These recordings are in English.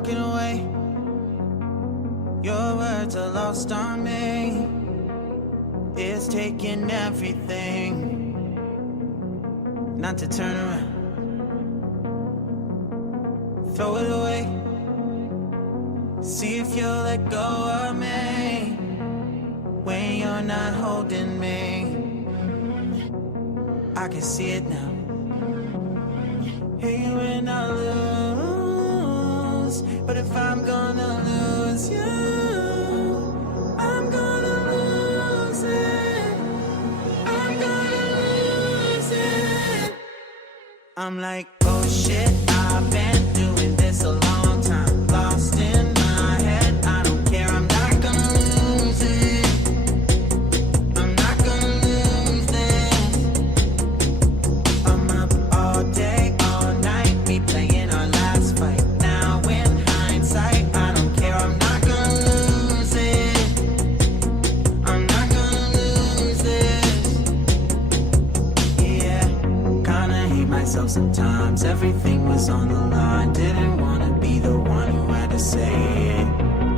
walking away. Your words are lost on me. It's taking everything not to turn around. Throw it away. See if you'll let go of me when you're not holding me. I can see it now. Hey, when I lose, but if I'm gonna lose you, I'm gonna lose it. I'm gonna lose it. I'm like, oh shit, I've been doing this a long time. Lost in my head, I don't care, I'm not gonna lose it. I'm not gonna lose this. I'm up all day, all night, we playing our last fight. Now in hindsight, I don't care, I'm not gonna lose it. I'm not gonna lose this. Yeah, kinda hate myself sometimes. Everything was on the line. Didn't wanna be the one who had to say it.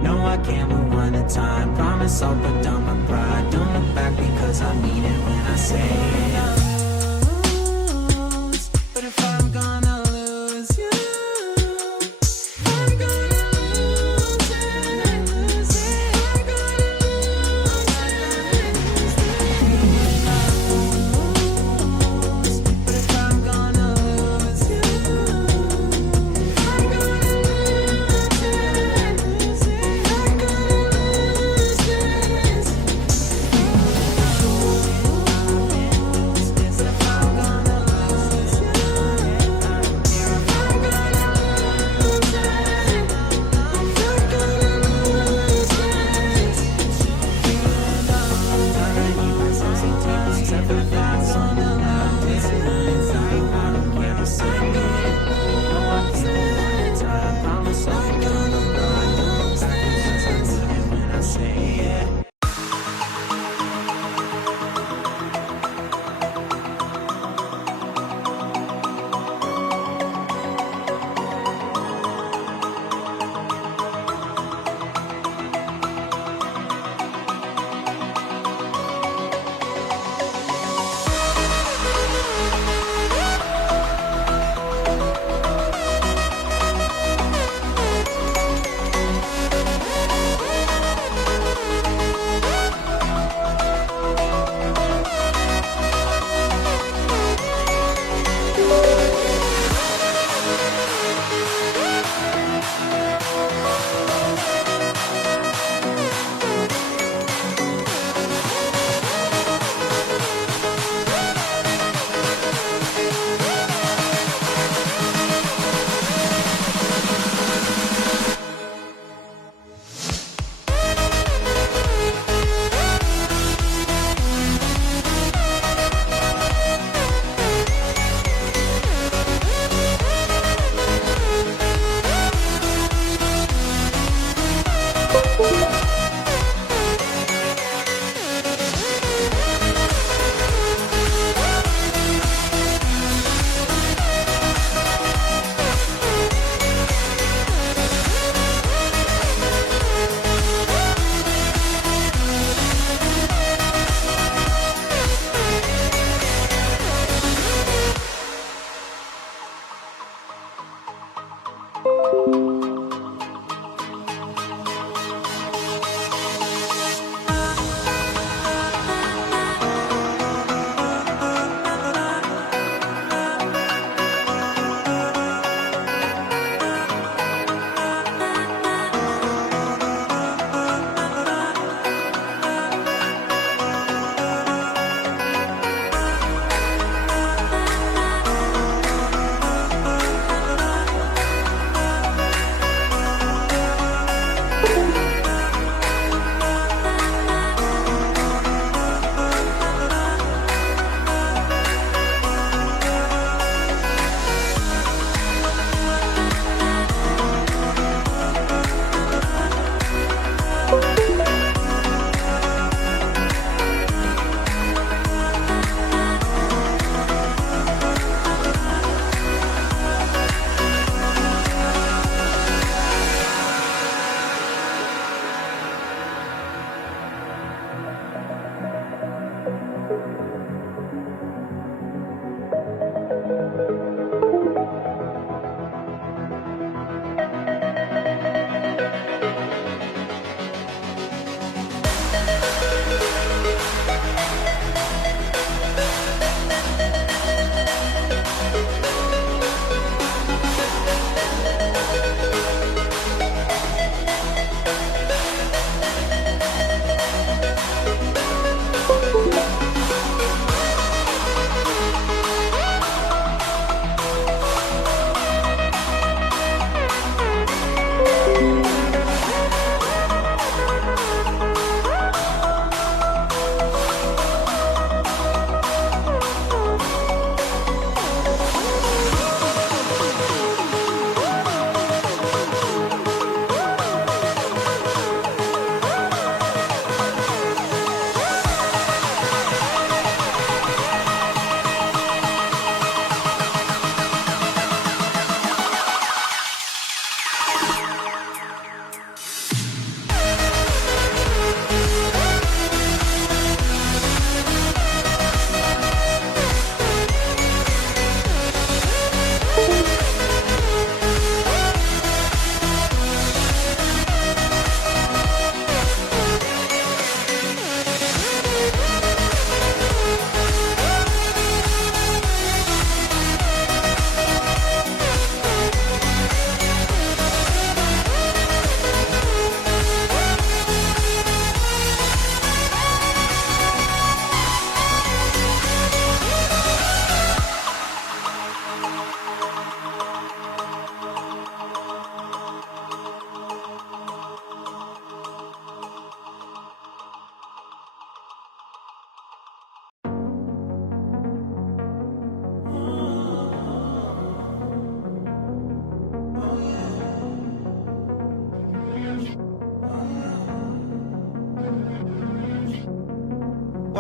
No, I can't move one at a time. Promise I'll put down my pride. Don't look back because I mean it when I say it. But if I'm gonna lose you, I'm gonna lose it. I'm gonna lose it. But if I'm gonna lose you, I'm gonna lose it. I'm gonna lose this.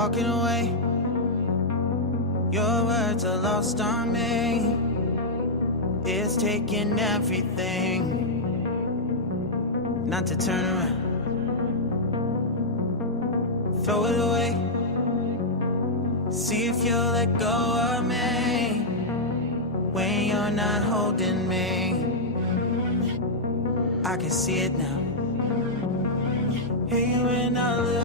walking away. Your words are lost on me. It's taking everything not to turn around. Throw it away. See if you'll let go of me when you're not holding me. I can see it now. Hey, when I look